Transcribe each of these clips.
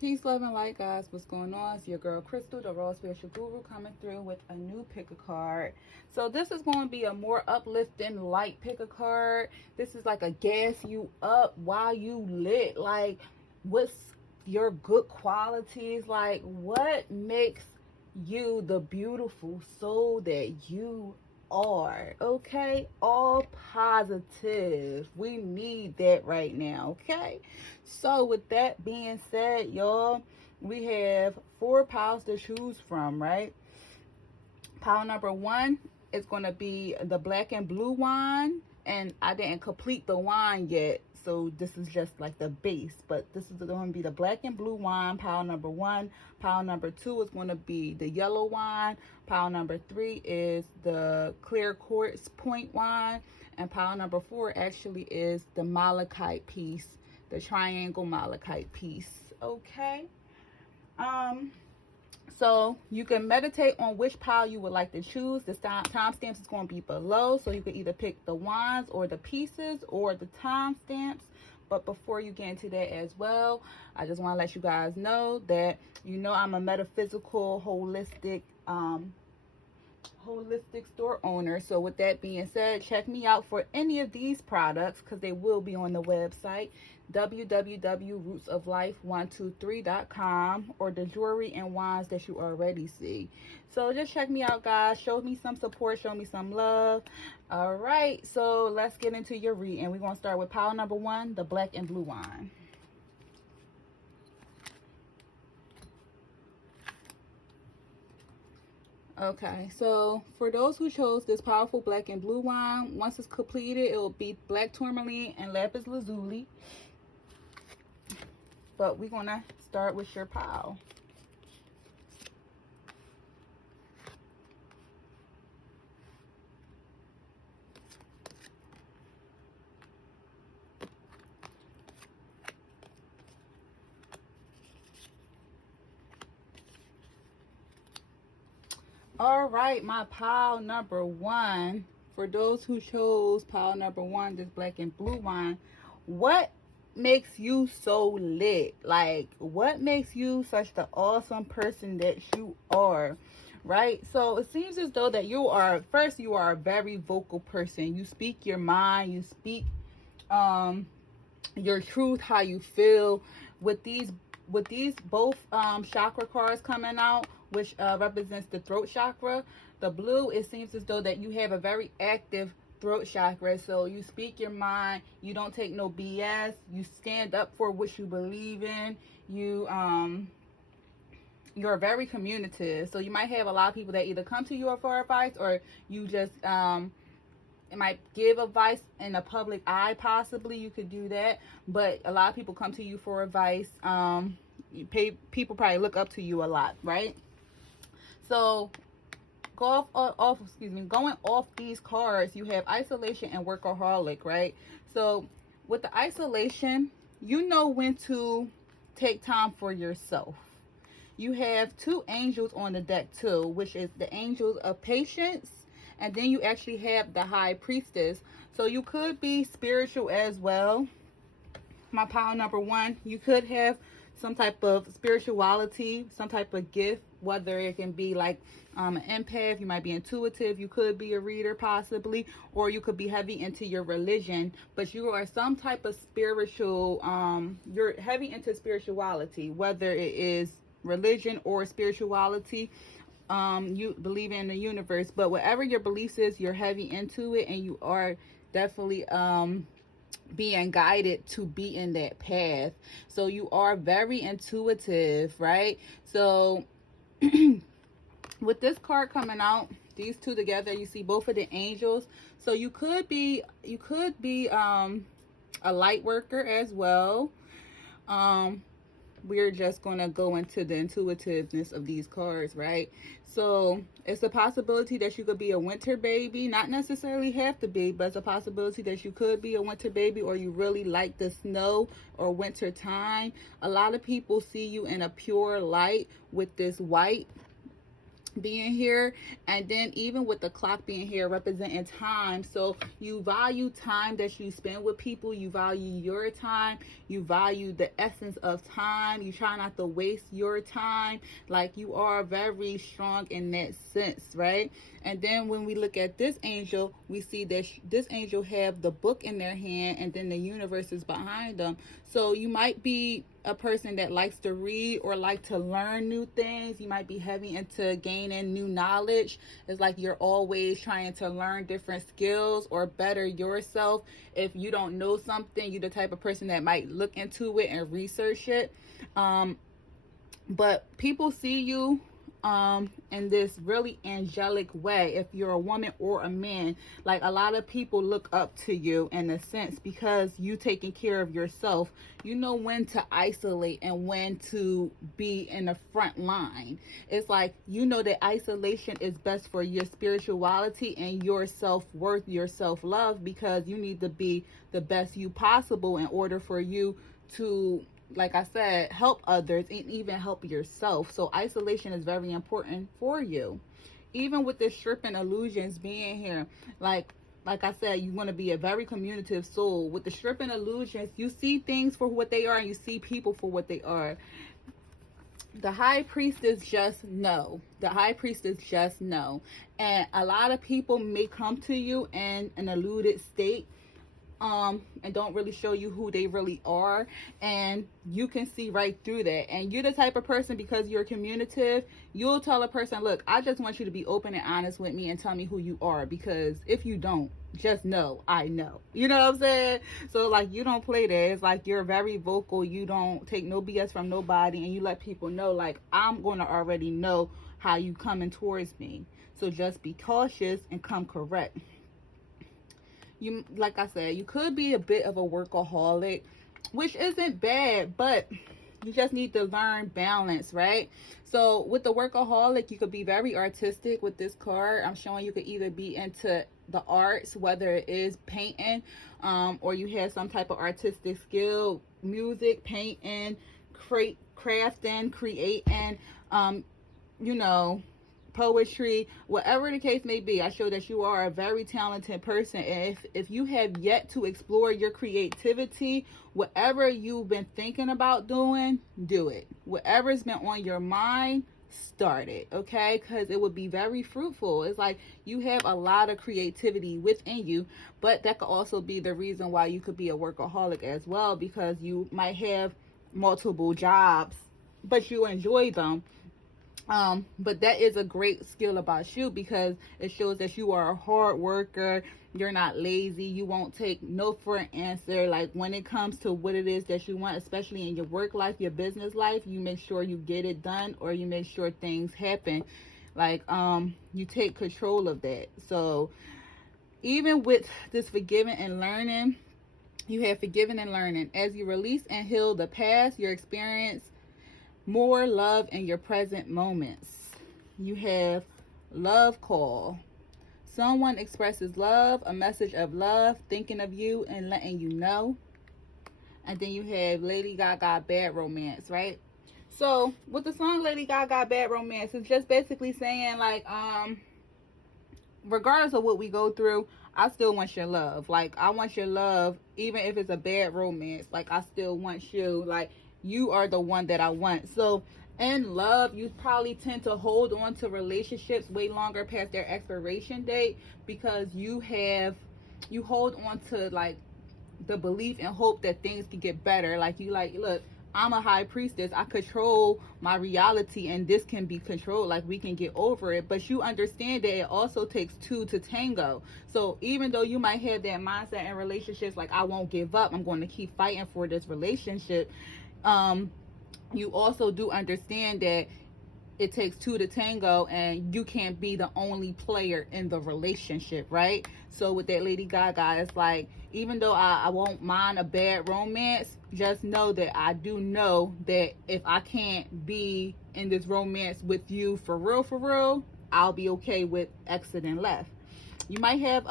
Peace, love, and light, guys. What's going on? It's your girl Crystal, the Raw Spiritual Guru, coming through with a new pick a card. So this is going to be a more uplifting, light pick a card. This is like a gas you up while you lit. Like, what's your good qualities? Like, what makes you the beautiful soul that you are? Okay, all positive. We need that right now. Okay, so with that being said, y'all, we have 4 piles to choose from, right? Pile number 1 is going to be the black and blue wine, and I didn't complete the wine yet, so this is just like the base, but this is going to be the black and blue wine, pile number 1. Pile number 2 is going to be the yellow wine. Pile number 3 is the clear quartz point wine, and pile number 4 actually is the malachite piece, the triangle malachite piece. Okay, so you can meditate on which pile you would like to choose. The timestamps is going to be below, so you can either pick the wines or the pieces or the timestamps. But before you get into that as well, I just want to let you guys know that, I'm a metaphysical, holistic store owner. So with that being said, check me out for any of these products, because they will be on the website www.rootsoflife123.com, or the jewelry and wines that you already see. So just check me out, guys. Show me some support, show me some love. All right, so let's get into your reading. We're going to start with pile number 1, the black and blue wine. Okay, so for those who chose this powerful black and blue wine, once it's completed, it will be black tourmaline and lapis lazuli. But we're going to start with your pile. All right, my pile number 1. For those who chose pile number 1, this black and blue wine, what makes you so lit? Like, what makes you such the awesome person that you are, right? So it seems as though that you are a very vocal person. You speak your mind, you speak your truth, how you feel. With these both chakra cards coming out, which represents the throat chakra, the blue, it seems as though that you have a very active throat chakra. So you speak your mind, you don't take no BS, you stand up for what you believe in, you're very communicative. So you might have a lot of people that either come to you for advice, or you just it might give advice in a public eye. Possibly you could do that, but a lot of people come to you for advice. People probably look up to you a lot, right? So going off these cards, you have isolation and workaholic, right? So with the isolation, you know when to take time for yourself. You have 2 angels on the deck too, which is the angels of patience, and then you actually have the high priestess. So you could be spiritual as well. My pile number 1, you could have some type of spirituality, some type of gift, whether it can be like an empath, you might be intuitive, you could be a reader possibly, or you could be heavy into your religion, but you are some type of spiritual, you're heavy into spirituality, whether it is religion or spirituality. You believe in the universe, but whatever your beliefs is, you're heavy into it, and you are definitely being guided to be in that path. So you are very intuitive, right? So with this card coming out, these 2 together, you see both of the angels. So you could be a light worker as well. We're just going to go into the intuitiveness of these cards, right? So it's a possibility that you could be a winter baby. Not necessarily have to be, but it's a possibility that you could be a winter baby, or you really like the snow or winter time. A lot of people see you in a pure light with this white being here, and then even with the clock being here representing time. So you value time that you spend with people, you value your time, you value the essence of time, you try not to waste your time. Like, you are very strong in that sense, right? And then when we look at this angel, we see that this angel have the book in their hand, and then the universe is behind them. So you might be a person that likes to read or like to learn new things. You might be heavy into gaining new knowledge. It's like you're always trying to learn different skills or better yourself. If you don't know something, you're the type of person that might look into it and research it. But people see you in this really angelic way. If you're a woman or a man, like, a lot of people look up to you in a sense because you taking care of yourself. You know when to isolate and when to be in the front line. It's like, you know that isolation is best for your spirituality and your self-worth, your self-love, because you need to be the best you possible in order for you to, like I said, help others and even help yourself. So isolation is very important for you. Even with the stripping illusions being here, like I said, you want to be a very communicative soul. With the stripping illusions, you see things for what they are and you see people for what they are. The high priestess just know. The high priestess just know. And a lot of people may come to you in an eluded state, and don't really show you who they really are, and you can see right through that. And you're the type of person, because you're communicative, you'll tell a person, look, I just want you to be open and honest with me and tell me who you are, because if you don't, just know I know. You know what I'm saying? So, like, you don't play that. It's like you're very vocal. You don't take no BS from nobody, and you let people know, like, I'm going to already know how you coming towards me, so just be cautious and come correct. You, like I said, you could be a bit of a workaholic, which isn't bad, but you just need to learn balance, right? So with the workaholic, you could be very artistic with this card. I'm showing you could either be into the arts, whether it is painting, or you have some type of artistic skill, music, painting, crafting, creating, you know, poetry, whatever the case may be. I show that you are a very talented person, and if you have yet to explore your creativity, whatever you've been thinking about doing, do it. Whatever's been on your mind, start it, okay? Because it would be very fruitful. It's like you have a lot of creativity within you, but that could also be the reason why you could be a workaholic as well, because you might have multiple jobs, but you enjoy them. But that is a great skill about you, because it shows that you are a hard worker. You're not lazy. You won't take no for an answer. Like, when it comes to what it is that you want, especially in your work life, your business life, you make sure you get it done, or you make sure things happen. Like, you take control of that. So even with this forgiving and learning, you have forgiven and learning. As you release and heal the past, your experience more love in your present moments. You have love call. Someone expresses love, a message of love, thinking of you and letting you know. And then you have Lady Gaga, Bad Romance, right? So with the song Lady Gaga, Bad Romance, it's just basically saying, like, regardless of what we go through, I still want your love. Like, I want your love, even if it's a bad romance. Like, I still want you. Like, you are the one that I want. So in love, you probably tend to hold on to relationships way longer past their expiration date, because you hold on to, like, the belief and hope that things can get better. Like, you like, look, I'm a high priestess. I control my reality, and this can be controlled. Like, we can get over it. But you understand that it also takes two to tango. So even though you might have that mindset in relationships, like, I won't give up, I'm going to keep fighting for this relationship, you also do understand that it takes two to tango, and you can't be the only player in the relationship, right? So with that Lady Gaga, it's like, even though I won't mind a bad romance, just know that I do know that if I can't be in this romance with you for real, I'll be okay with exiting left. You might have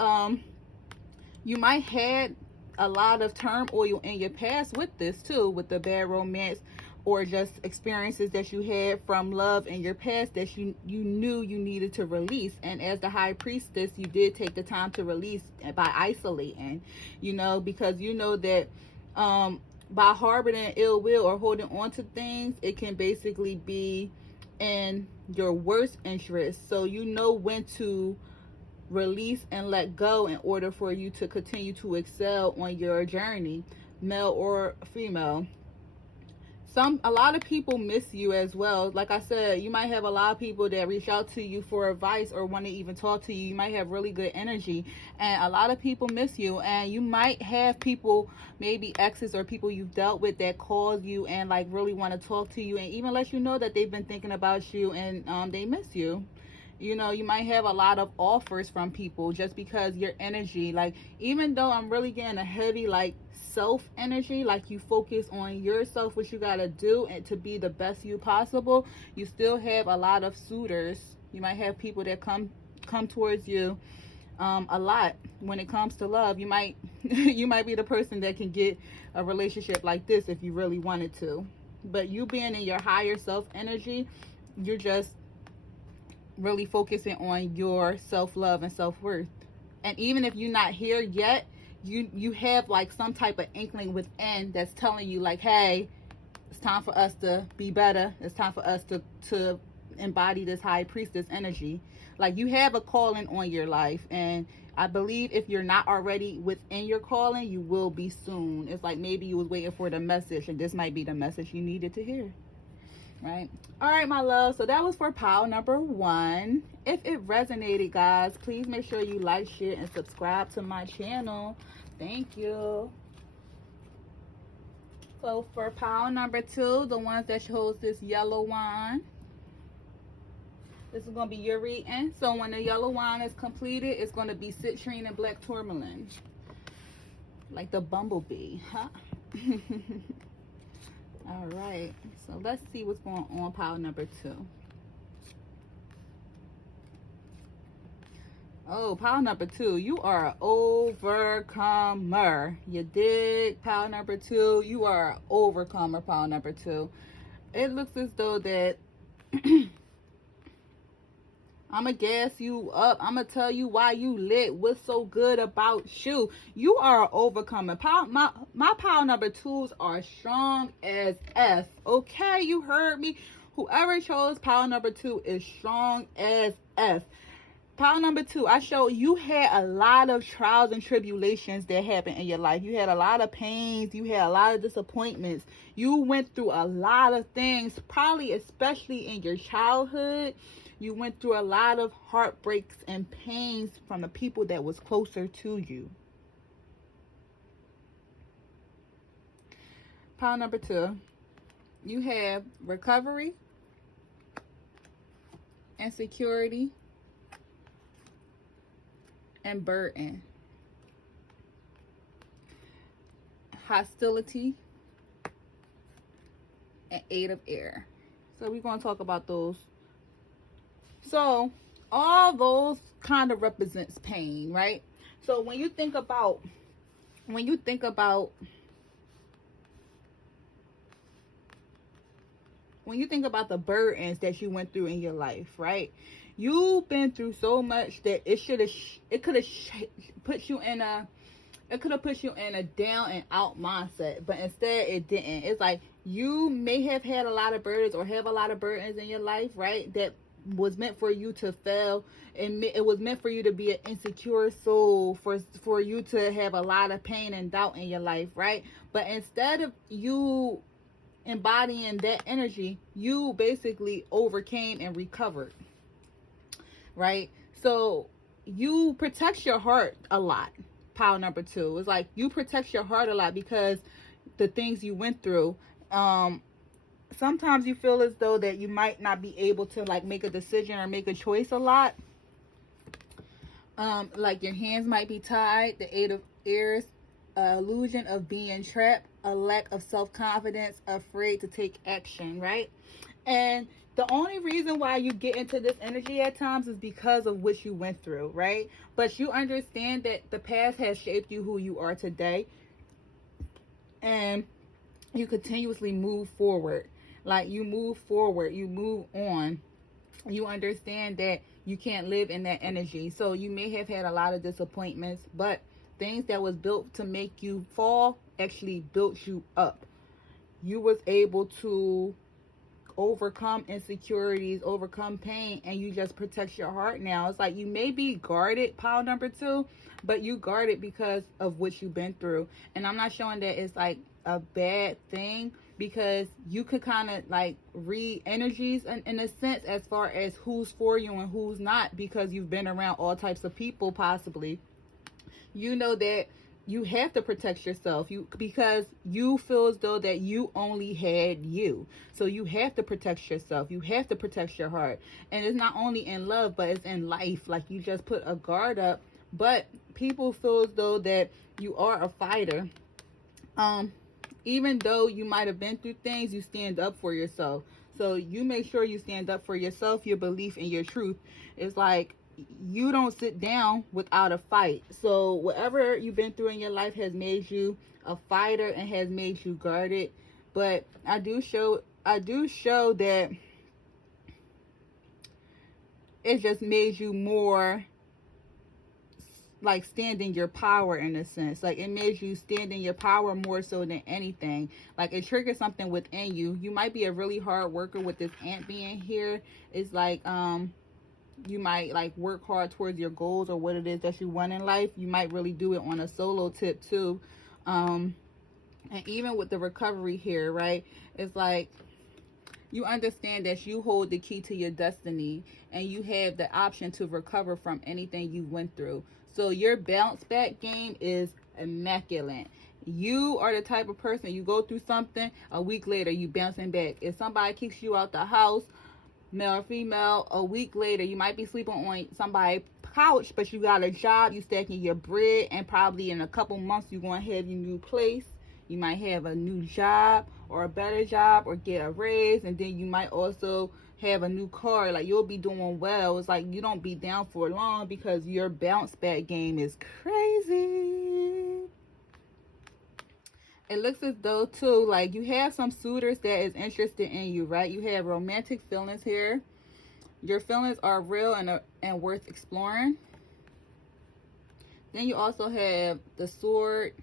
a lot of turmoil in your past with this too, with the bad romance, or just experiences that you had from love in your past that you knew you needed to release. And as the high priestess, you did take the time to release by isolating, because you know that by harboring ill will or holding on to things, it can basically be in your worst interest. So you know when to release and let go in order for you to continue to excel on your journey, male or female. A lot of people miss you as well. Like I said, you might have a lot of people that reach out to you for advice or want to even talk to you. You might have really good energy, and a lot of people miss you. And you might have people, maybe exes or people you've dealt with, that call you and like really want to talk to you and even let you know that they've been thinking about you and they miss you. You might have a lot of offers from people just because your energy, like, even though I'm really getting a heavy like self energy, like you focus on yourself, what you gotta do and to be the best you possible, you still have a lot of suitors. You might have people that come towards you a lot when it comes to love. You might you might be the person that can get a relationship like this if you really wanted to. But you being in your higher self energy, you're just really focusing on your self-love and self-worth. And even if you're not here yet, you have like some type of inkling within that's telling you like, hey, it's time for us to be better. It's time for us to embody this high priestess energy. Like, you have a calling on your life, and I believe if you're not already within your calling, you will be soon. It's like maybe you was waiting for the message, and this might be the message you needed to hear. Right? All right, my love. So that was for pile number 1. If it resonated, guys, please make sure you like, share, and subscribe to my channel. Thank you. So for pile number 2, the ones that holds this yellow wand, this is going to be your reading. So when the yellow wand is completed, it's going to be citrine and black tourmaline, like the bumblebee, huh? All right, so let's see what's going on pile number 2. Oh, pile number 2, you are an overcomer. You dig? Pile number 2, you are an overcomer. Pile number 2. It looks as though that I'm going to gas you up. I'm going to tell you why you lit. What's so good about you? You are an overcomer. My pile number 2s are strong as F. Okay, you heard me. Whoever chose pile number 2 is strong as F. Pile number 2, I showed you had a lot of trials and tribulations that happened in your life. You had a lot of pains. You had a lot of disappointments. You went through a lot of things, probably especially in your childhood. You went through a lot of heartbreaks and pains from the people that was closer to you. Pile number 2, you have recovery, insecurity, and burden, hostility, and 8 of air. So we're going to talk about those. So all those kind of represents pain, right? So when you think about the burdens that you went through in your life, right? You've been through so much that it could have put you in a down and out mindset, but instead it didn't. It's like you may have had a lot of burdens or have a lot of burdens in your life, right? That was meant for you to fail, and it was meant for you to be an insecure soul, for you to have a lot of pain and doubt in your life, right? But instead of you embodying that energy, you basically overcame and recovered, right? So you protect your heart a lot. Pile number 2, it's like you protect your heart a lot because the things you went through. Sometimes you feel as though that you might not be able to like make a decision or make a choice a lot. Like your hands might be tied, the 8 of Airs, illusion of being trapped, a lack of self-confidence, afraid to take action, right? And the only reason why you get into this energy at times is because of what you went through, right? But you understand that the past has shaped you who you are today, and you continuously move forward. Like, you move forward, you move on. You understand that you can't live in that energy. So you may have had a lot of disappointments, but things that was built to make you fall actually built you up. You was able to overcome insecurities, overcome pain, and you just protect your heart now. It's like you may be guarded, pile number 2, but you guarded because of what you've been through. And I'm not showing that it's like a bad thing, because you could kind of like read energies in a sense as far as who's for you and who's not, because you've been around all types of people possibly. You know that you have to protect yourself, because you feel as though that you only had you. So you have to protect yourself, you have to protect your heart. And it's not only in love, but it's in life. Like, you just put a guard up, but people feel as though that you are a fighter. Even though you might have been through things, you stand up for yourself. So you make sure you stand up for yourself, your belief, and your truth. It's like you don't sit down without a fight. So whatever you've been through in your life has made you a fighter and has made you guarded. But I do show that it just made you more like standing your power, in a sense. Like, it made you stand in your power more so than anything. Like, it triggers something within you. You might be a really hard worker with this ant being here. It's like you might like work hard towards your goals or what it is that you want in life. You might really do it on a solo tip too. And even with the recovery here, right, it's like you understand that you hold the key to your destiny, and you have the option to recover from anything you went through. So your bounce back game is immaculate. You are the type of person, you go through something, a week later you bouncing back. If somebody kicks you out the house, male or female, a week later you might be sleeping on somebody's couch, but you got a job, you stacking your bread, and probably in a couple months you're going to have your new place. You might have a new job or a better job or get a raise, and then you might also have a new car. Like, you'll be doing well. It's like you don't be down for long because your bounce back game is crazy. It looks as though too, like, you have some suitors that is interested in you, right? You have romantic feelings here. Your feelings are real and worth exploring. Then you also have the sword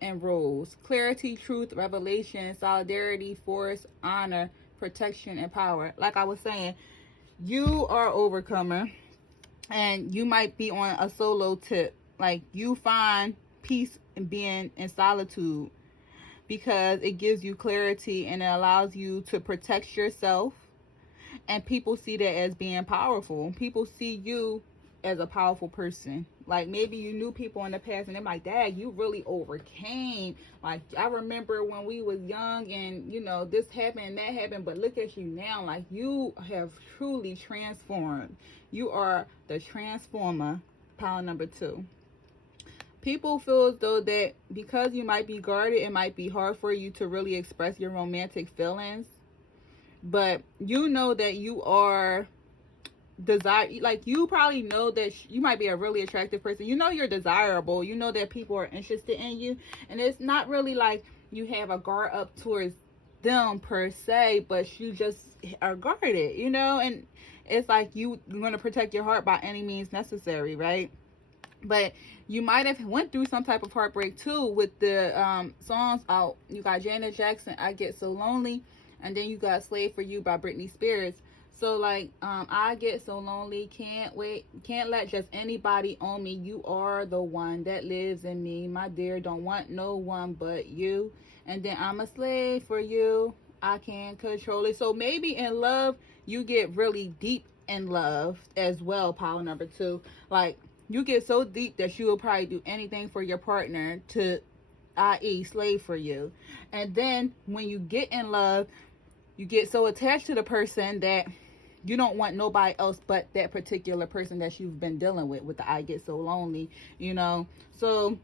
and rose. Clarity, truth, revelation, solidarity, force, honor, protection, and power. Like I was saying, you are an overcomer, and you might be on a solo tip. Like, you find peace in being in solitude, because it gives you clarity and it allows you to protect yourself. And people see that as being powerful. People see you as a powerful person. Like, maybe you knew people in the past and they're like, Dad, you really overcame. Like, I remember when we was young and, you know, this happened and that happened, but look at you now. Like, you have truly transformed. You are the transformer, pile number 2. People feel as though that because you might be guarded, it might be hard for you to really express your romantic feelings. But you know that you are like, you probably know that you might be a really attractive person. You know you're desirable. You know that people are interested in you. And it's not really like you have a guard up towards them per se, but you just are guarded, you know? And it's like you're going to protect your heart by any means necessary, right? But you might have went through some type of heartbreak too with the songs out. You got Janet Jackson, I Get So Lonely. And then you got Slave for You by Britney Spears. So like, I get so lonely, can't let just anybody own me. You are the one that lives in me, my dear, don't want no one but you. And then I'm a slave for you, I can't control it. So maybe in love, you get really deep in love as well, pile number 2. Like, you get so deep that you will probably do anything for your partner to, i.e. slave for you. And then when you get in love, you get so attached to the person that you don't want nobody else but that particular person that you've been dealing with the I get so lonely, you know. So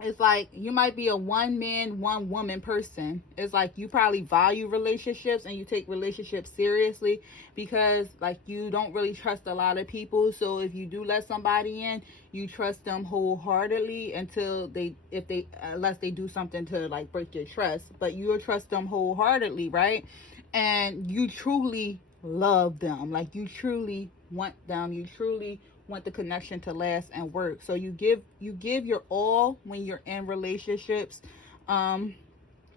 it's like you might be a one man, one woman person. It's like you probably value relationships and you take relationships seriously because like you don't really trust a lot of people. So if you do let somebody in, you trust them wholeheartedly unless they do something to like break your trust, but you'll trust them wholeheartedly, right? and you truly love them. Like, you truly want them. You truly want the connection to last and work. So you give your all when you're in relationships. And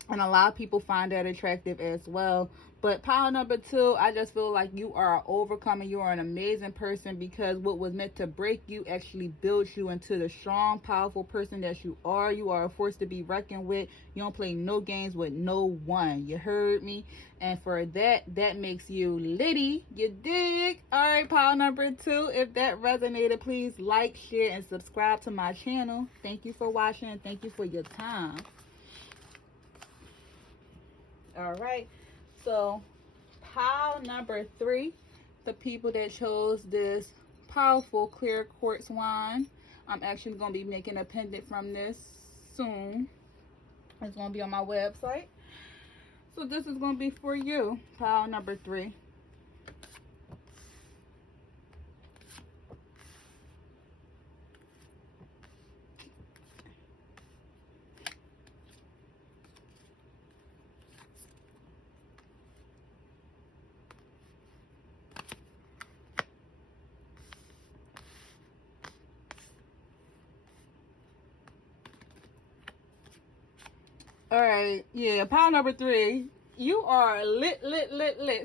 a lot of people find that attractive as well. But pile number 2, I just feel like you are an overcomer. You are an amazing person, because what was meant to break you actually builds you into the strong, powerful person that you are. You are a force to be reckoned with. You don't play no games with no one. You heard me? And for that makes you litty. You dig? All right, pile number 2. If that resonated, please like, share, and subscribe to my channel. Thank you for watching, and thank you for your time. All right, so pile number 3, the people that chose this powerful clear quartz wine. I'm actually going to be making a pendant from this soon. It's going to be on my website. So this is going to be for you, pile number 3. All right, yeah, pile number 3. You are lit.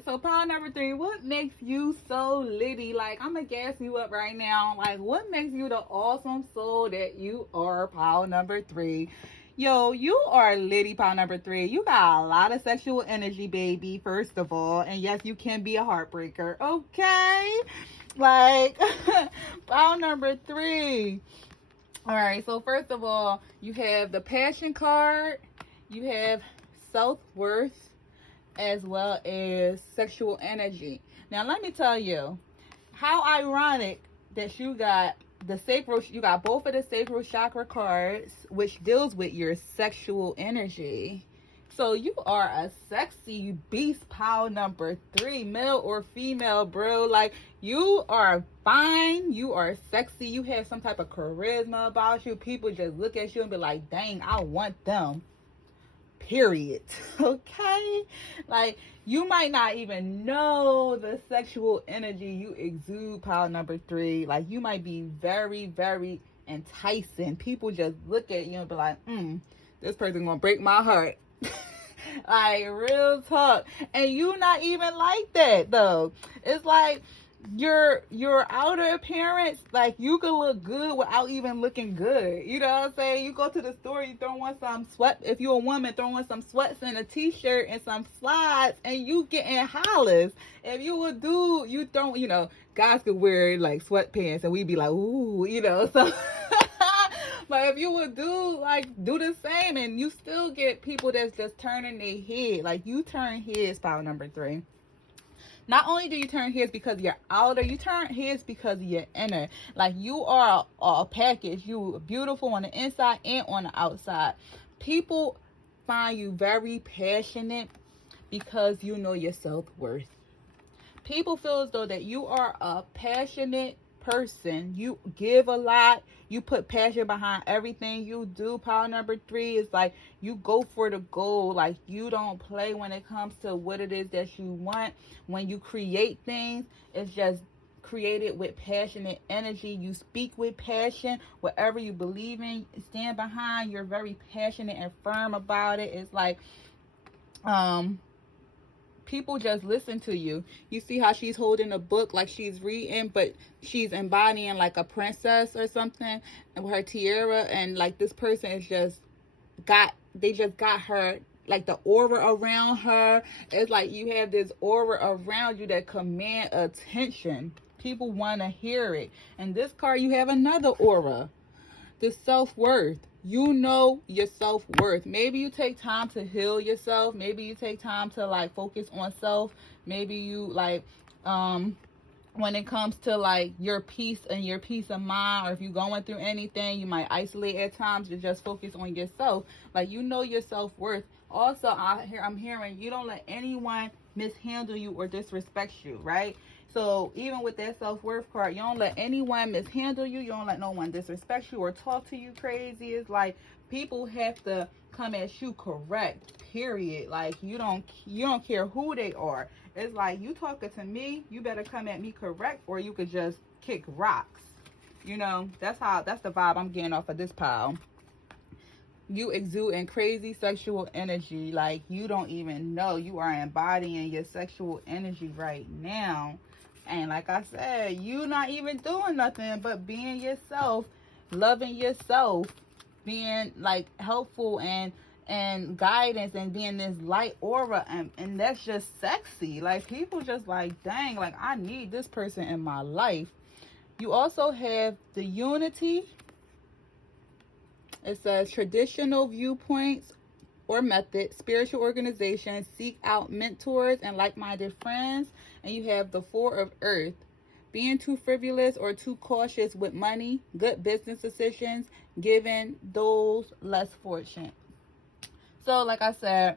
So pile number 3, what makes you so litty? Like, I'm gonna gas you up right now. Like, what makes you the awesome soul that you are, pile number 3? Yo, you are litty, pile number 3. You got a lot of sexual energy, baby, first of all. And yes, you can be a heartbreaker, okay? Like, pile number 3. All right, so first of all, you have the passion card. You have self-worth, as well as sexual energy. Now, let me tell you, how ironic that you got both of the sacral chakra cards, which deals with your sexual energy. So you are a sexy beast, pile number 3, male or female, bro. Like, you are fine, you are sexy, you have some type of charisma about you. People just look at you and be like, dang, I want them. Period. Okay? Like, you might not even know the sexual energy you exude, pile number 3. Like, you might be very, very enticing. People just look at you and be like, this person gonna break my heart. Like, real talk. And you not even like that, though. It's like your outer appearance, like, you can look good without even looking good. You know what I'm saying? You go to the store, you throw on some sweat. If you're a woman, throw on some sweats and a t-shirt and some slides, and you getting hollers. If you a dude, you throw, guys could wear like sweatpants and we'd be like, ooh, so but if you would do the same, and you still get people that's just turning their head. Like, you turn heads, pile number 3. Not only do you turn heads because you're outer, you turn heads because you're inner. Like, you are a package. You beautiful on the inside and on the outside. People find you very passionate because you know your self-worth. People feel as though that you are a passionate person. You give a lot. You put passion behind everything you do. Pile number 3 is like, you go for the goal. Like, you don't play when it comes to what it is that you want. When you create things, it's just created with passionate energy. You speak with passion. Whatever you believe in, stand behind. You're very passionate and firm about it. It's like, people just listen to you. You see how she's holding a book like she's reading, but she's embodying like a princess or something, and with her tiara, and like, this person is they just got her, like, the aura around her. It's like you have this aura around you that command attention. People want to hear it. And this card, you have another aura, the self-worth. You know your self-worth. Maybe you take time to heal yourself. Maybe you take time to, like, focus on self. Maybe you, like, when it comes to, like, your peace and your peace of mind, or if you're going through anything, you might isolate at times to just focus on yourself. Like, you know your self-worth. Also, I'm hearing you don't let anyone mishandle you or disrespect you, right? So even with that self-worth card, you don't let anyone mishandle you. You don't let no one disrespect you or talk to you crazy. It's like, people have to come at you correct, period. Like, you don't care who they are. It's like, you talking to me, you better come at me correct, or you could just kick rocks. You know, that's the vibe I'm getting off of this pile. You exuding crazy sexual energy, like you don't even know. You are embodying your sexual energy right now. And like I said, you not even doing nothing but being yourself, loving yourself, being like helpful and guidance, and being this light aura, and that's just sexy. Like, people just like, dang, like, I need this person in my life. You also have the unity. It says traditional viewpoints or methods, spiritual organizations, seek out mentors and like-minded friends. And you have the Four of Earth, being too frivolous or too cautious with money, good business decisions, giving those less fortunate. So like I said,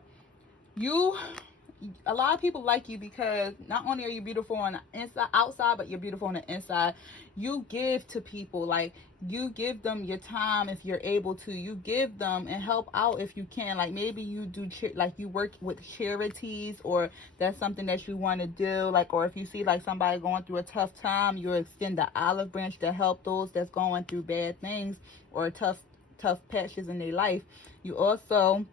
a lot of people like you because not only are you beautiful on the inside, outside, but you're beautiful on the inside. You give to people, like you give them your time if you're able to. You give them and help out if you can. Like, maybe you do like you work with charities, or that's something that you want to do. Like, or if you see like somebody going through a tough time, you extend the olive branch to help those that's going through bad things or tough patches in their life. You also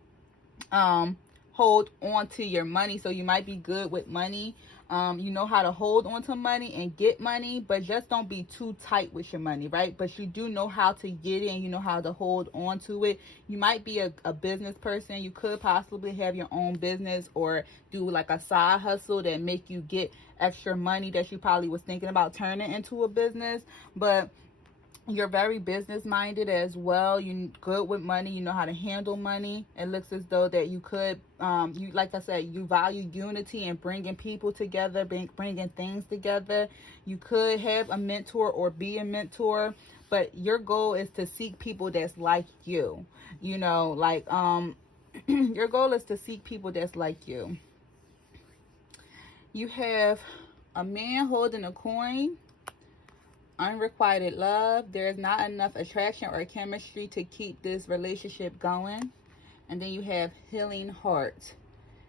hold on to your money. So you might be good with money. You know how to hold on to money and get money, but just don't be too tight with your money, right? But you do know how to get it, and you know how to hold on to it. You might be a business person. You could possibly have your own business or do like a side hustle that make you get extra money that you probably was thinking about turning into a business. But you're very business minded as well. You're good with money. You know how to handle money. It looks as though that you could, you, like I said, you value unity and bringing people together, bringing things together. You could have a mentor or be a mentor, but your goal is to seek people that's like you. You know, like, your goal is to seek people that's like you. You have a man holding a coin. Unrequited love. There's not enough attraction or chemistry to keep this relationship going. And then you have healing heart.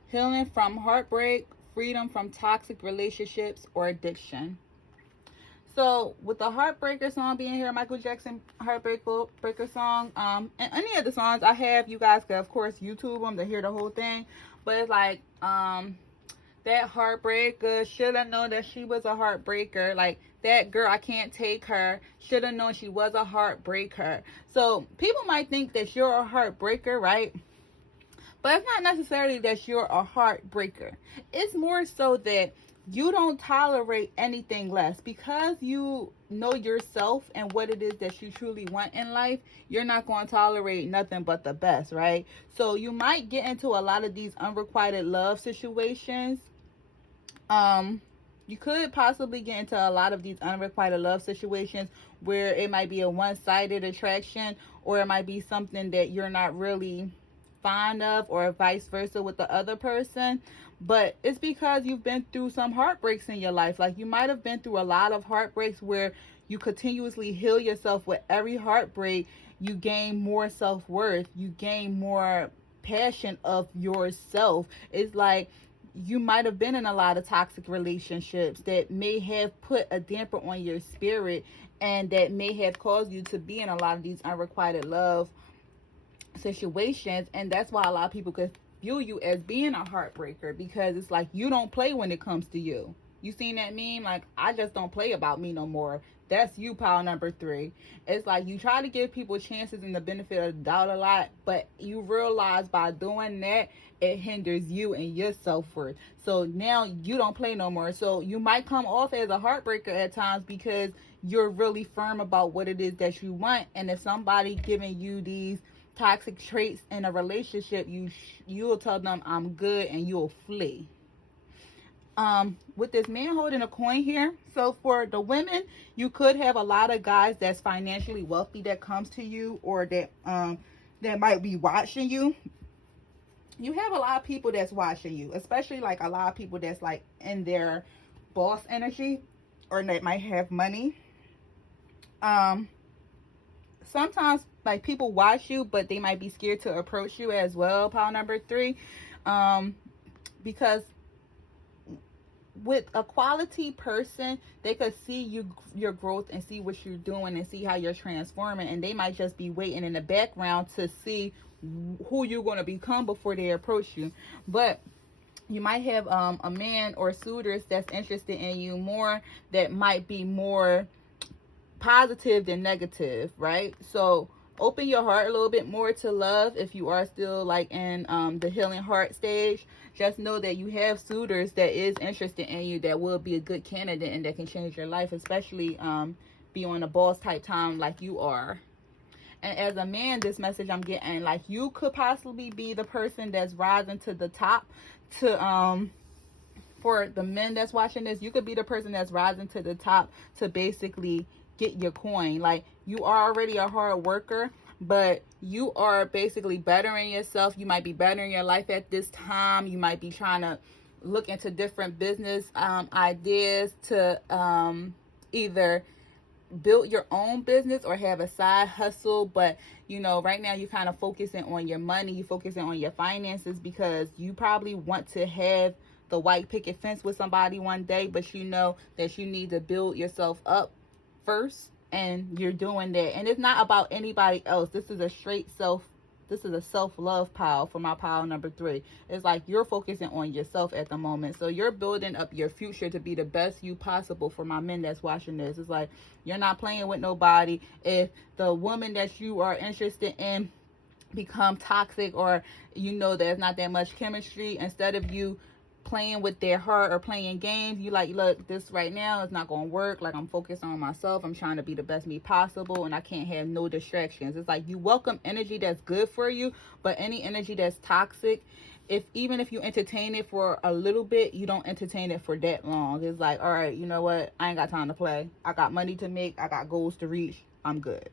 Healing from heartbreak, freedom from toxic relationships or addiction. So with the Heartbreaker song being here, Michael Jackson Heartbreaker song, and any of the songs I have, you guys can of course YouTube them to hear the whole thing. But it's like, that heartbreaker, should have known that she was a heartbreaker. Like, that girl, I can't take her, should have known she was a heartbreaker. So people might think that you're a heartbreaker, right? But it's not necessarily that you're a heartbreaker. It's more so that you don't tolerate anything less. Because you know yourself and what it is that you truly want in life, you're not going to tolerate nothing but the best, right? So you might get into a lot of these unrequited love situations. You could possibly get into a lot of these unrequited love situations where it might be a one-sided attraction, or it might be something that you're not really fond of, or vice versa with the other person. But it's because you've been through some heartbreaks in your life. Like, you might have been through a lot of heartbreaks where you continuously heal yourself. With every heartbreak, you gain more self-worth. You gain more passion of yourself. It's like you might have been in a lot of toxic relationships that may have put a damper on your spirit, and that may have caused you to be in a lot of these unrequited love situations. And that's why a lot of people could view you as being a heartbreaker, because it's like you don't play when it comes to you. You seen that meme? Like, I just don't play about me no more. That's you, pile number 3. It's like you try to give people chances and the benefit of the doubt a lot, but you realize by doing that, it hinders you and your self-worth. So now you don't play no more. So you might come off as a heartbreaker at times because you're really firm about what it is that you want. And if somebody giving you these toxic traits in a relationship, you'll tell them I'm good, and you'll flee. With this man holding a coin here, so for the women, you could have a lot of guys that's financially wealthy that comes to you, or that might be watching you. You have a lot of people that's watching you, especially like a lot of people that's like in their boss energy, or that might have money. Sometimes like people watch you, but they might be scared to approach you as well, pile number 3. Because with a quality person, they could see your growth and see what you're doing and see how you're transforming, and they might just be waiting in the background to see who you're going to become before they approach you. But you might have a man or suitors that's interested in you more, that might be more positive than negative, right? So open your heart a little bit more to love. If you are still like in the healing heart stage, just know that you have suitors that is interested in you, that will be a good candidate and that can change your life, especially be on a boss type time like you are. And as a man, this message I'm getting, like, you could possibly be the person that's rising to the top to for the men that's watching this, you could be the person that's rising to the top to basically get your coin. Like, you are already a hard worker, but you are basically bettering yourself. You might be bettering your life at this time. You might be trying to look into different business ideas to either build your own business or have a side hustle. But you know, right now you're kind of focusing on your money, you're focusing on your finances, because you probably want to have the white picket fence with somebody one day, but you know that you need to build yourself up first, and you're doing that. And it's not about anybody else. This is a self-love pile for my pile number 3. It's like you're focusing on yourself at the moment. So you're building up your future to be the best you possible. For my men that's watching this, it's like you're not playing with nobody. If the woman that you are interested in become toxic, or you know there's not that much chemistry, instead of you playing with their heart or playing games, you like, look, this right now is not gonna work. Like, I'm focused on myself, I'm trying to be the best me possible, and I can't have no distractions. It's like you welcome energy that's good for you, but any energy that's toxic, even if you entertain it for a little bit, you don't entertain it for that long. It's like, all right, you know what, I ain't got time to play, I got money to make, I got goals to reach, I'm good.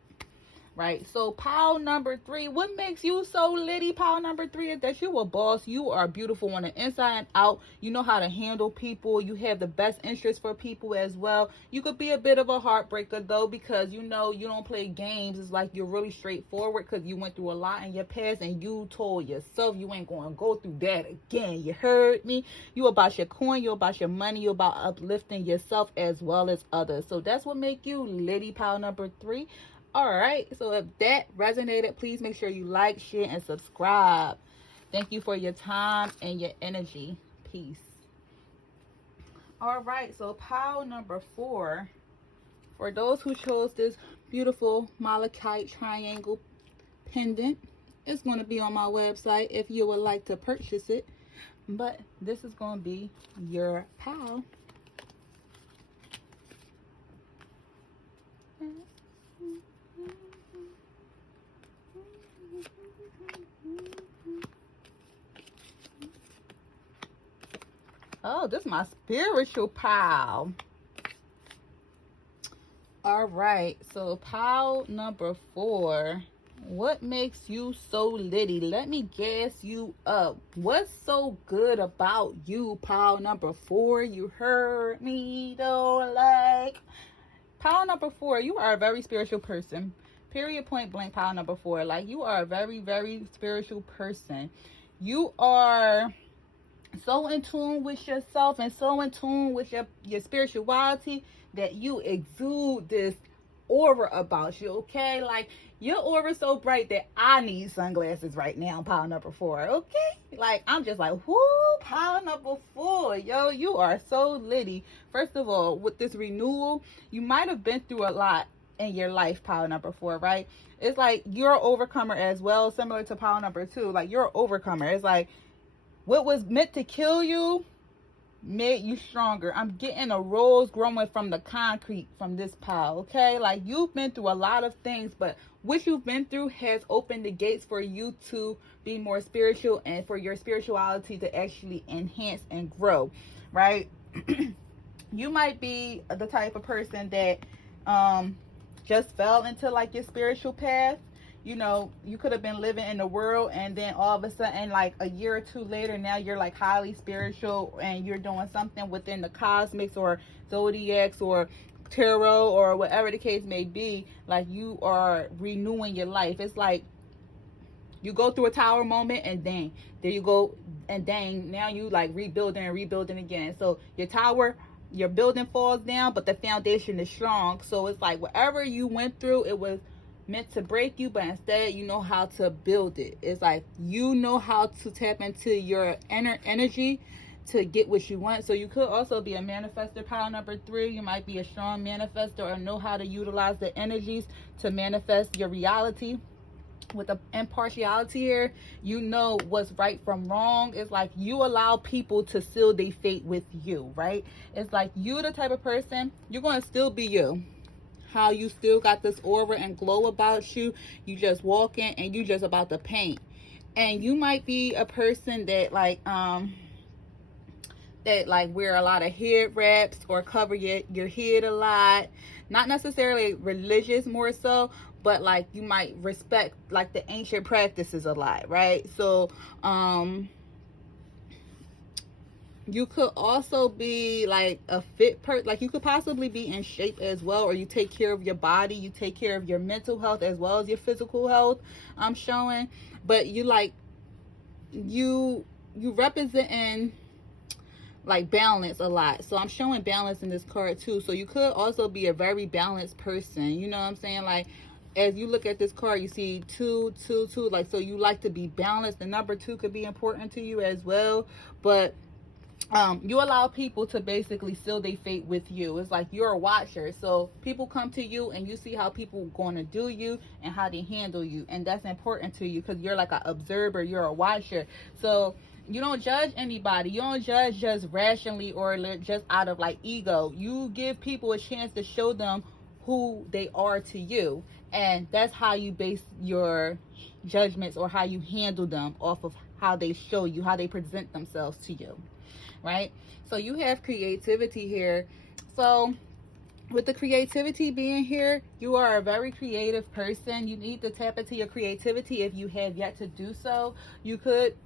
Right? So pile number 3, what makes you so litty? Pile number 3 is that you a boss. You are beautiful on the inside and out. You know how to handle people. You have the best interest for people as well. You could be a bit of a heartbreaker though, because you know you don't play games. It's like you're really straightforward, because you went through a lot in your past and you told yourself you ain't going to go through that again. You heard me? You about your coin, you about your money, you about uplifting yourself as well as others. So that's what make you litty, pile number 3. All right, so if that resonated, please make sure you like, share, and subscribe. Thank you for your time and your energy. Peace. All right, so pile number 4, for those who chose this beautiful malachite triangle pendant, it's going to be on my website if you would like to purchase it. But this is going to be your pile. Oh, this is my spiritual pile. All right, so pile number 4. What makes you so litty? Let me gas you up. What's so good about you, pile number 4? You heard me though. Like, pile number 4, you are a very spiritual person. Period, point blank, pile number 4. Like, you are a very, very spiritual person. You are so in tune with yourself and so in tune with your spirituality that you exude this aura about you, okay? Like, your aura is so bright that I need sunglasses right now, pile number 4, okay? Like, I'm just like, whoo, pile number 4. Yo, you are so litty. First of all, with this renewal, you might have been through a lot in your life, pile number 4, right? It's like you're an overcomer as well, similar to pile number 2. Like, you're an overcomer. It's like what was meant to kill you made you stronger. I'm getting a rose growing from the concrete from this pile, okay? Like, you've been through a lot of things, but what you've been through has opened the gates for you to be more spiritual and for your spirituality to actually enhance and grow, right? You might be the type of person that just fell into like your spiritual path. You know, you could have been living in the world, and then all of a sudden, like a year or 2 later, now you're like highly spiritual and you're doing something within the cosmics or zodiacs or tarot or whatever the case may be, like you are renewing your life. It's like you go through a tower moment and dang, there you go, and dang, now you like rebuilding and rebuilding again. So your tower, your building falls down, but the foundation is strong. So it's like whatever you went through, it was meant to break you, but instead you know how to build it. It's like you know how to tap into your inner energy to get what you want. So you could also be a manifestor. Pile number 3, you might be a strong manifestor or know how to utilize the energies to manifest your reality. With the impartiality here, you know what's right from wrong. It's like you allow people to seal their fate with you, right? It's like you the type of person, you're going to still be you. How you still got this aura and glow about you. You just walking and you just about to paint. And you might be a person that like wear a lot of head wraps or cover your head a lot. Not necessarily religious, more so, but like you might respect like the ancient practices a lot, right? So you could also be like a fit person, like you could possibly be in shape as well, or you take care of your body, you take care of your mental health as well as your physical health. I'm showing, but you like you representing like balance a lot. So I'm showing balance in this card too. So you could also be a very balanced person, you know what I'm saying? Like as you look at this card, you see 2 2 2, like, so you like to be balanced. The number 2 could be important to you as well, but you allow people to basically seal their fate with you. It's like you're a watcher, so people come to you and you see how people going to do you and how they handle you, and that's important to you because you're like an observer, you're a watcher. So you don't judge anybody. You don't judge just rationally or just out of like ego. You give people a chance to show them who they are to you, and that's how you base your judgments or how you handle them off of how they show you, how they present themselves to you, right? So you have creativity here. So with the creativity being here, you are a very creative person. You need to tap into your creativity if you have yet to do so. You could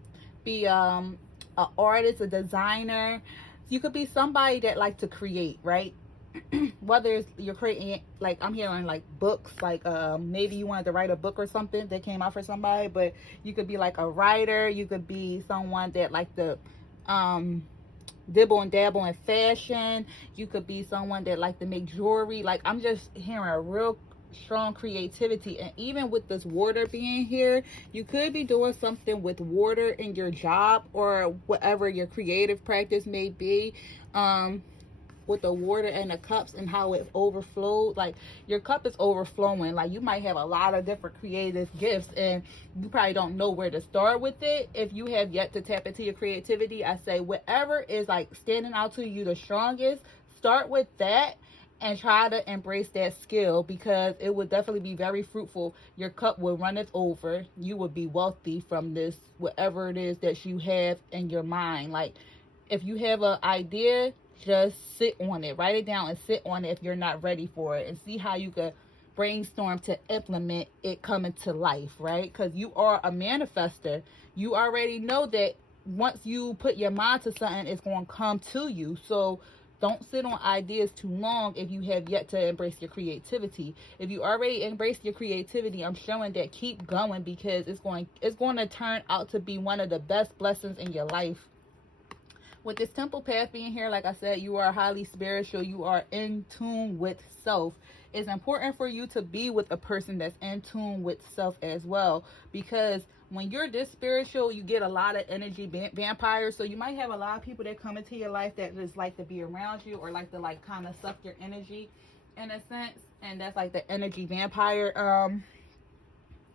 be an artist, a designer. You could be somebody that like to create, right? Whether it's you're creating, like I'm hearing like books, like maybe you wanted to write a book or something that came out for somebody, but you could be like a writer. You could be someone that like to dibble and dabble in fashion. You could be someone that like to make jewelry. Like I'm just hearing a real strong creativity. And even with this water being here, you could be doing something with water in your job or whatever your creative practice may be, with the water and the cups and how it overflowed. Like your cup is overflowing. Like you might have a lot of different creative gifts and you probably don't know where to start with it. If you have yet to tap into your creativity, I say whatever is like standing out to you the strongest, start with that and try to embrace that skill, because it would definitely be very fruitful. Your cup will run it over. You will be wealthy from this, whatever it is that you have in your mind. Like if you have an idea, just sit on it, write it down and sit on it if you're not ready for it, and see how you could brainstorm to implement it coming to life, right? Because you are a manifester. You already know that once you put your mind to something, it's going to come to you. So don't sit on ideas too long if you have yet to embrace your creativity. If you already embrace your creativity, I'm showing that keep going, because it's going to turn out to be one of the best blessings in your life. With this temple path being here, like I said, you are highly spiritual. You are in tune with self. It's important for you to be with a person that's in tune with self as well, because when you're this spiritual, you get a lot of energy vampires. So you might have a lot of people that come into your life that just like to be around you or like to like kind of suck your energy in a sense. And that's like the energy vampire.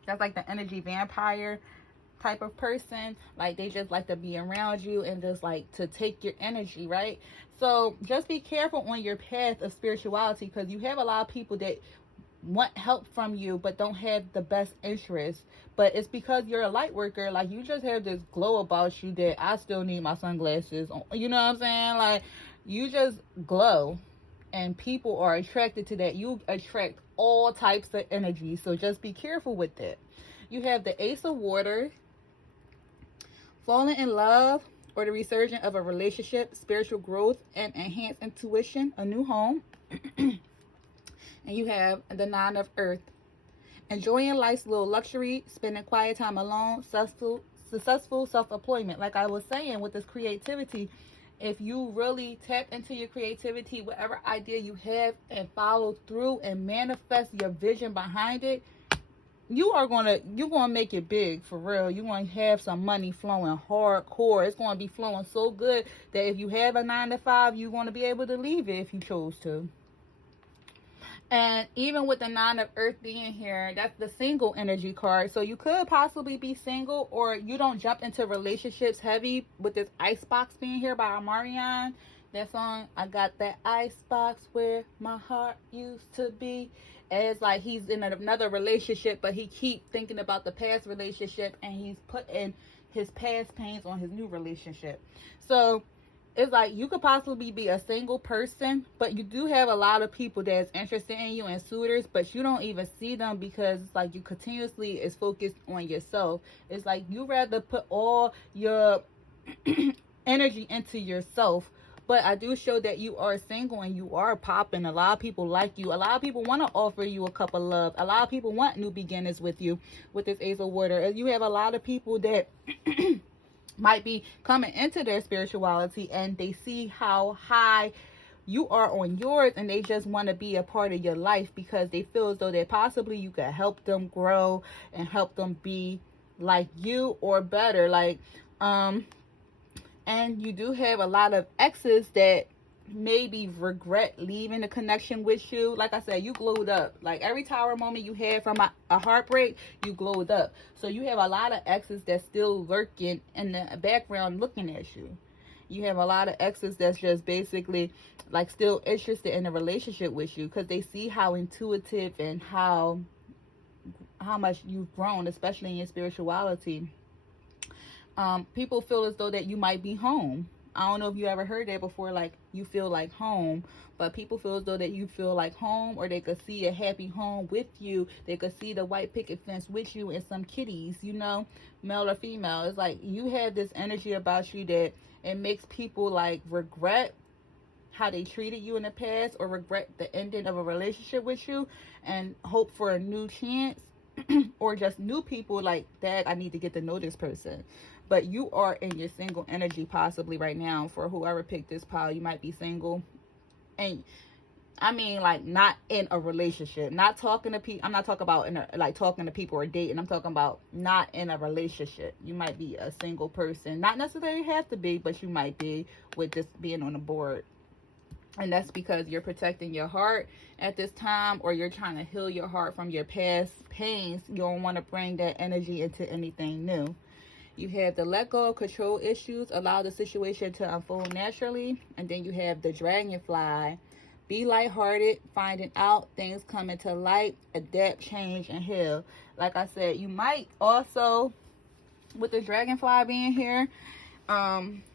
That's like the energy vampire type of person. Like they just like to be around you and just like to take your energy, right? So just be careful on your path of spirituality, because you have a lot of people that want help from you but don't have the best interest. But it's because you're a light worker. Like you just have this glow about you that I still need my sunglasses on. You know what I'm saying? Like you just glow and people are attracted to that. You attract all types of energy, so just be careful with that. You have the Ace of Water, falling in love or the resurgence of a relationship, spiritual growth and enhanced intuition, a new home. And you have the Nine of Earth. Enjoying life's little luxury, spending quiet time alone, successful self-employment. Like I was saying with this creativity, if you really tap into your creativity, whatever idea you have, and follow through and manifest your vision behind it, you're gonna make it big for real. You're gonna have some money flowing hardcore. It's gonna be flowing so good that if you have a 9 to 5, you're gonna be able to leave it if you chose to. And even with the Nine of Earth being here, that's the single energy card. So you could possibly be single, or you don't jump into relationships heavy with this Icebox being here by Amarion. That song, I got that icebox where my heart used to be. And it's like he's in another relationship, but he keep thinking about the past relationship, and he's putting his past pains on his new relationship. So it's like you could possibly be a single person, but you do have a lot of people that's interested in you and suitors, but you don't even see them because it's like you continuously is focused on yourself. It's like you rather put all your energy into yourself. But I do show that you are single and you are popping. A lot of people like you. A lot of people want to offer you a cup of love. A lot of people want new beginnings with you with this Ace of Water. You have a lot of people that might be coming into their spirituality, and they see how high you are on yours, and they just want to be a part of your life because they feel as though that possibly you could help them grow and help them be like you or better. And you do have a lot of exes that maybe regret leaving the connection with you. Like I said, you glowed up. Like every tower moment you had from a heartbreak, you glowed up. So you have a lot of exes that's still lurking in the background looking at you. You have a lot of exes that's just basically like still interested in a relationship with you because they see how intuitive and how much you've grown, especially in your spirituality. People feel as though that you might be home. I don't know if you ever heard that before, like you feel like home, but people feel as though that you feel like home, or they could see a happy home with you. They could see the white picket fence with you and some kitties, male or female. It's like you have this energy about you that it makes people like regret how they treated you in the past, or regret the ending of a relationship with you, and hope for a new chance. Or just new people like that. I need to get to know this person. But you are in your single energy possibly right now. For whoever picked this pile, you might be single, and I mean like not in a relationship, not talking to people. I'm not talking about like talking to people or dating. I'm talking about not in a relationship. You might be a single person, not necessarily have to be, but you might be with just being on the board. And that's because you're protecting your heart at this time, or you're trying to heal your heart from your past pains. You don't want to bring that energy into anything new. You have the let go of control issues, allow the situation to unfold naturally. And then you have the dragonfly. Be lighthearted, finding out, things coming to light, adapt, change, and heal. Like I said, you might also, with the dragonfly being here,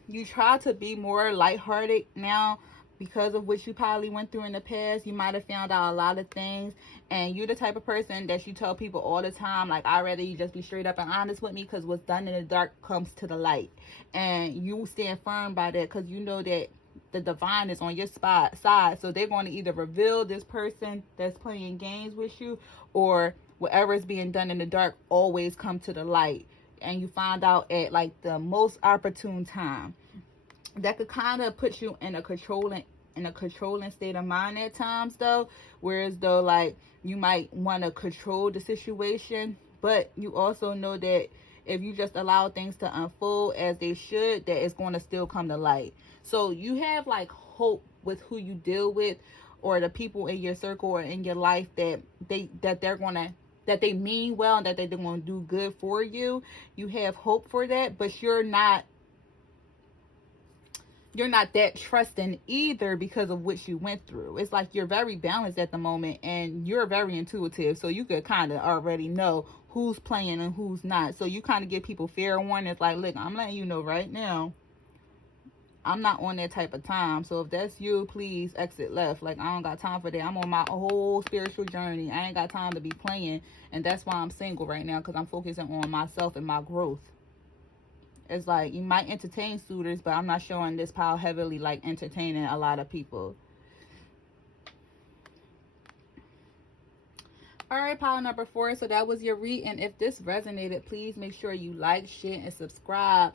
you try to be more lighthearted now. Because of what you probably went through in the past, you might have found out a lot of things. And you're the type of person that you tell people all the time, like, I'd rather you just be straight up and honest with me, because what's done in the dark comes to the light. And you stand firm by that because you know that the divine is on your side. So they're going to either reveal this person that's playing games with you, or whatever is being done in the dark always come to the light. And you find out at like the most opportune time. That could kind of put you in a controlling state of mind at times, though. Whereas though, like, you might want to control the situation, but you also know that if you just allow things to unfold as they should, that it's going to still come to light. So you have like hope with who you deal with, or the people in your circle or in your life, that they mean well and that they're going to do good for you. You have hope for that, but you're not that trusting either because of what you went through. It's like you're very balanced at the moment, and you're very intuitive, so you could kind of already know who's playing and who's not. So you kind of give people fair warning. It's like, look, I'm letting you know right now, I'm not on that type of time. So if that's you, please exit left. Like, I don't got time for that. I'm on my whole spiritual journey. I ain't got time to be playing. And that's why I'm single right now, because I'm focusing on myself and my growth. It's like you might entertain suitors, but I'm not showing this pile heavily like entertaining a lot of people. All right, pile number 4. So that was your read. And if this resonated, please make sure you like, share, and subscribe.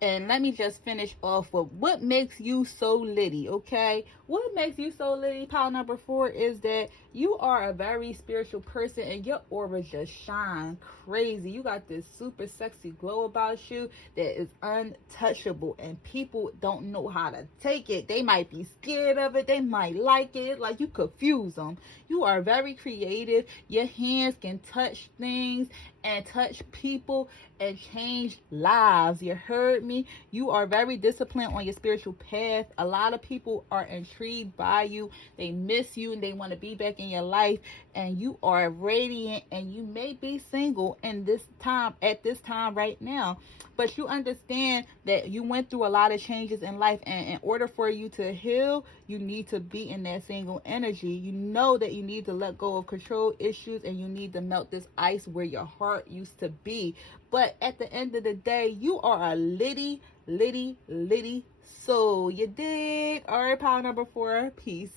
And let me just finish off with what makes you so litty, okay? What makes you so litty, pile number 4, is that you are a very spiritual person and your aura just shine crazy. You got this super sexy glow about you that is untouchable, and people don't know how to take it. They might be scared of it. They might like it. Like, you confuse them. You are very creative. Your hands can touch things and touch people and change lives. You heard me? You are very disciplined on your spiritual path. A lot of people are intrigued by you. They miss you and they want to be back in your life. And you are radiant, and you may be single in this time, at this time right now. But you understand that you went through a lot of changes in life, and in order for you to heal, you need to be in that single energy. You know that you need to let go of control issues, and you need to melt this ice where your heart used to be. But at the end of the day, you are a litty soul. You dig? All right, pile number 4. Peace.